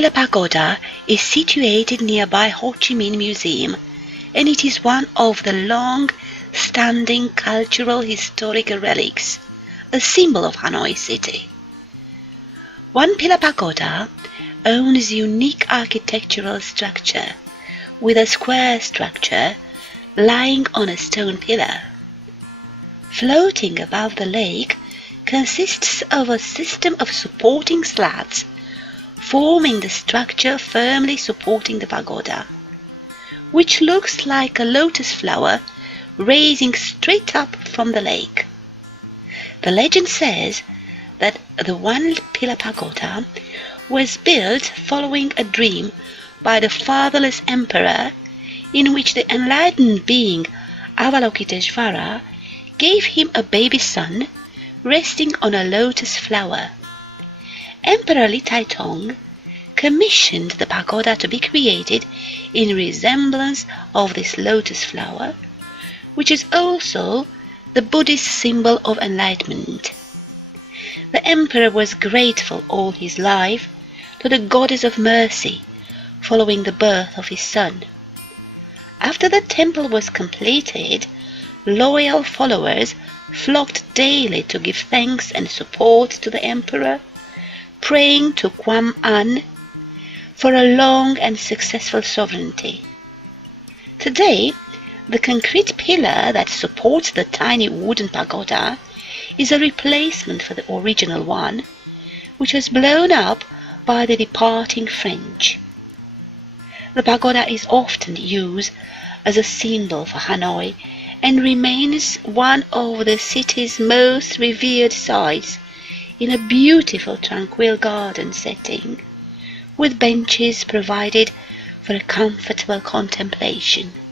Pillar Pagoda is situated nearby Ho Chi Minh Museum, and it is one of the long-standing cultural historical relics, a symbol of Hanoi City. One Pillar Pagoda owns a unique architectural structure with a square structure lying on a stone pillar. Floating above the lake consists of a system of supporting slats forming the structure firmly supporting the pagoda, which looks like a lotus flower raising straight up from the lake. The legend says that the one pillar pagoda was built following a dream by the fatherless emperor in which the enlightened being Avalokiteshvara gave him a baby son resting on a lotus flower. Emperor Li Taitung commissioned the pagoda to be created in resemblance of this lotus flower, which is also the Buddhist symbol of enlightenment. The emperor was grateful all his life to the goddess of mercy following the birth of his son. After the temple was completed, loyal followers flocked daily to give thanks and support to the emperor, praying to Guam An for a long and successful sovereignty. Today, the concrete pillar that supports the tiny wooden pagoda is a replacement for the original one, which was blown up by the departing French. The pagoda is often used as a symbol for Hanoi and remains one of the city's most revered sites in a beautiful tranquil garden setting, with benches provided for a comfortable contemplation.